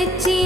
வச்சி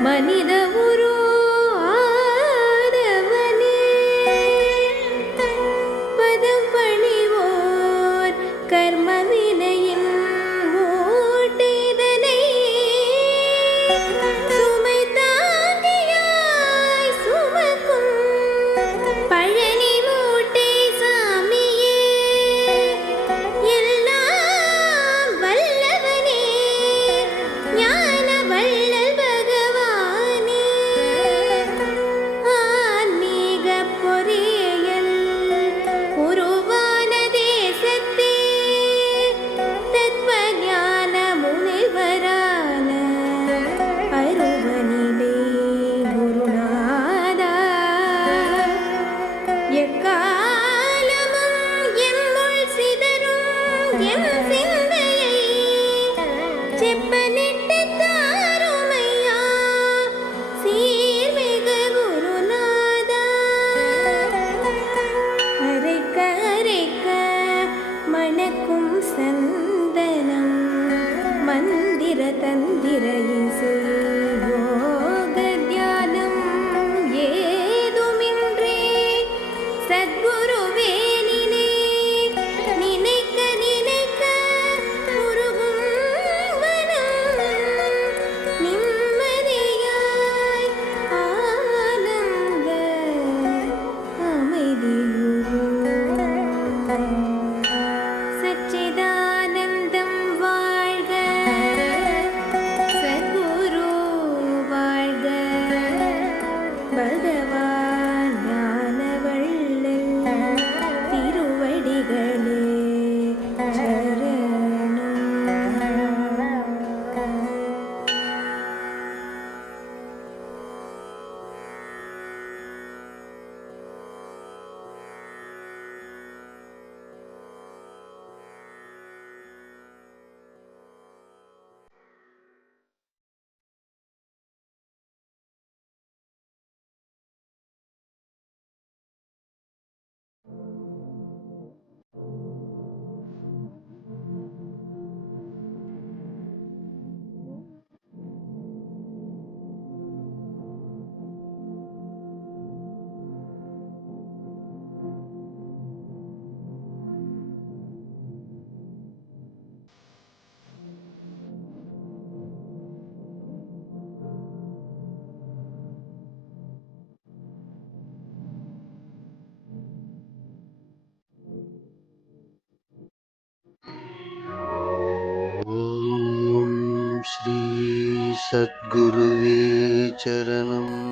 மனித குருவே சரணம்.